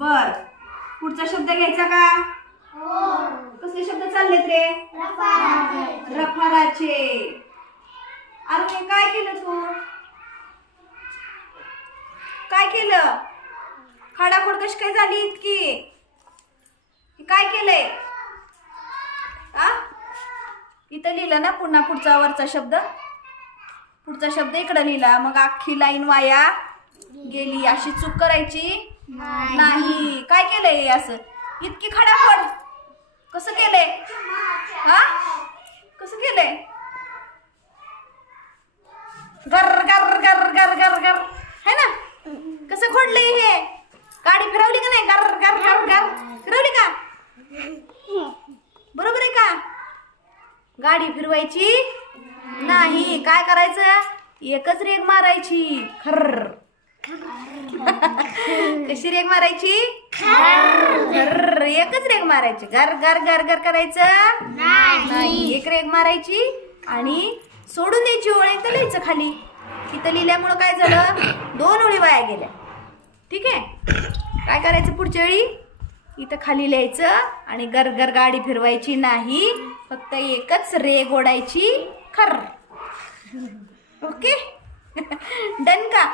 बर, पुढचा शब्द घ्यायचा का? कसले शब्द चाललेत रे? रफाराचे. अरे काय केलं तू? काय केलं? खाडाखोड कशी काय झाली इतकी? काय केलंय? इथं लिहिलं ना पुन्हा पुढचा वरचा शब्द, पुढचा शब्द इकडं लिहिला, मग अख्खी लाईन वाया गेली. अशी चूक करायची नाही. काय केलंय असं? इतकी खडाखोड कसं केलंय? कसं केलंय? गर गर गर गर गर गर है ना? कसं खोडलंय हे? गाडी फिरवली का नाही? गर गर गर गर फिरवली का? बरोबर आहे का? गाडी फिरवायची नाही. काय करायचं? एकच रेग मारायची. खर्र. कशी रेग मारायची? खर्र. एकच रेग मारायची. गर गर गर गर करायचं नाही. एक रेग मारायची आणि सोडून द्यायची. ओळ एकदा लिहायचं खाली. इथं लिहिल्यामुळं काय झालं? 2 ओळी वाया गेल्या. ठीक आहे. काय करायचं पुढच्या वेळी? इथं खाली लिहायचं आणि गर गर गाडी फिरवायची नाही. फक्त एकच रेग ओढायची. खर्र. ओके. डन का?